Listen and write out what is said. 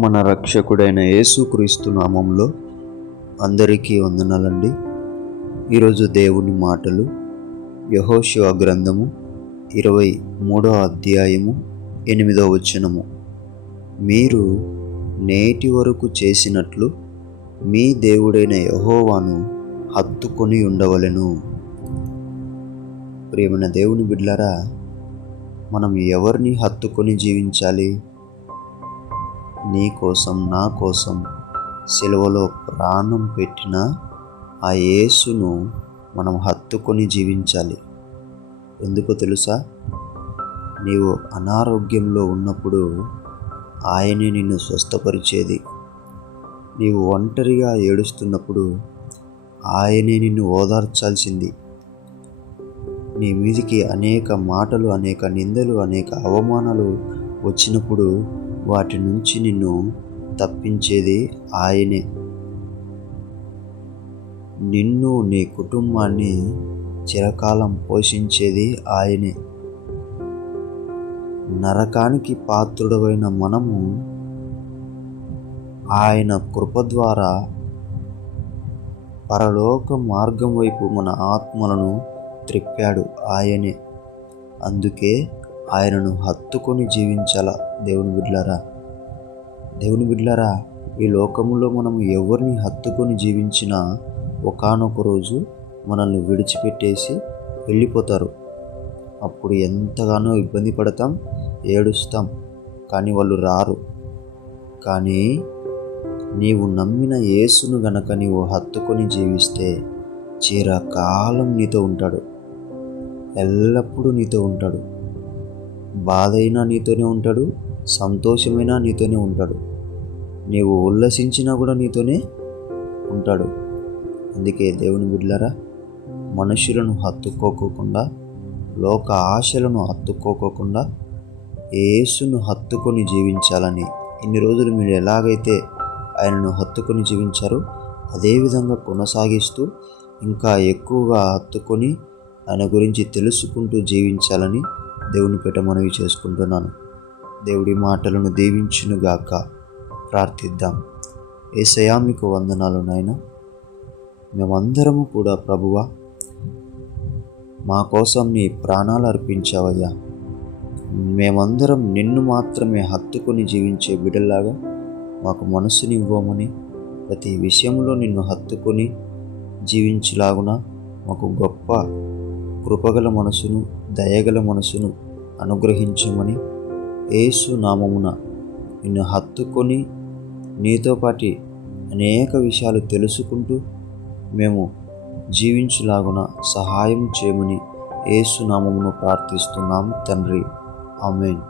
మన రక్షకుడైన యేసుక్రీస్తు నామంలో అందరికీ వందనాలండి. ఈరోజు దేవుని మాటలు యెహోషువ గ్రంథము 23వ అధ్యాయము 8వ వచనము. మీరు నేటి వరకు చేసినట్లు మీ దేవుడైన యెహోవాను హత్తుకొని ఉండవలెను. ప్రియమైన దేవుని బిడ్డలారా, మనం ఎవరిని హత్తుకొని జీవించాలి? నీ కోసం, నా కోసం సిలువలో ప్రాణం పెట్టిన ఆ యేసును మనం హత్తుకొని జీవించాలి. ఎందుకో తెలుసా? నీవు అనారోగ్యంలో ఉన్నప్పుడు ఆయనే నిన్ను స్వస్థపరిచేది. నీవు ఒంటరిగా ఏడుస్తున్నప్పుడు ఆయనే నిన్ను ఓదార్చాల్సింది. నీ మీదికి అనేక మాటలు, అనేక నిందలు, అనేక అవమానాలు వచ్చినప్పుడు వాటి నుంచి నిన్ను తప్పించేది ఆయనే. నిన్ను, నీ కుటుంబాన్ని చిరకాలం పోషించేది ఆయనే. నరకానికి పాత్రుడవైన మనము ఆయన కృప ద్వారా పరలోక మార్గం వైపు మన ఆత్మలను త్రిప్పాడు ఆయనే. అందుకే ఆయనను హత్తుకొని జీవించాల. దేవుని బిడ్డలారా, ఈ లోకంలో మనం ఎవరిని హత్తుకొని జీవించినా ఒకానొక రోజు మనల్ని విడిచిపెట్టేసి వెళ్ళిపోతారు. అప్పుడు ఎంతగానో ఇబ్బంది పడతాం, ఏడుస్తాం, కానీ వాళ్ళు రారు. కానీ నీవు నమ్మిన యేసును గనక నీవు హత్తుకొని జీవిస్తే చిరకాలం నీతో ఉంటాడు. ఎల్లప్పుడూ నీతో ఉంటాడు. బాధైనా నీతోనే ఉంటాడు, సంతోషమైనా నీతోనే ఉంటాడు. నీవు ఉల్లసించినా కూడా నీతోనే ఉంటాడు. అందుకే దేవుని బిడ్డలారా, మనుషులను హత్తుకోకుండా, లోక ఆశలను హత్తుకోకుండా యేసును హత్తుకొని జీవించాలని ఇన్ని రోజులు మీరు ఎలాగైతే ఆయనను హత్తుకొని జీవించారో అదేవిధంగా కొనసాగిస్తూ ఇంకా ఎక్కువగా హత్తుకొని ఆయన గురించి తెలుసుకుంటూ జీవించాలని దేవుని పేట మనవి చేసుకుంటున్నాను. దేవుడి మాటలను దీవించునుగాక. ప్రార్థిద్దాం. యేసయ్యా, మీకు వందనాలు నాయనా. మేమందరము కూడా ప్రభువా, మా కోసం నీ ప్రాణాలు అర్పించావయ్యా. మేమందరం నిన్ను మాత్రమే హత్తుకొని జీవించే బిడ్డలాగా మాకు మనస్సునివ్వమని, ప్రతి విషయంలో నిన్ను హత్తుకొని జీవించులాగున మాకు గొప్ప కృపగల మనసును, దయగల మనసును అనుగ్రహించమని యేసు నామమున నిన్ను హత్తుకొని నీతో పాటి అనేక విషయాలు తెలుసుకుంటూ మేము జీవించులాగున సహాయం చేయమని యేసు నామమును ప్రార్థిస్తున్నాం తండ్రి. ఆమేన్.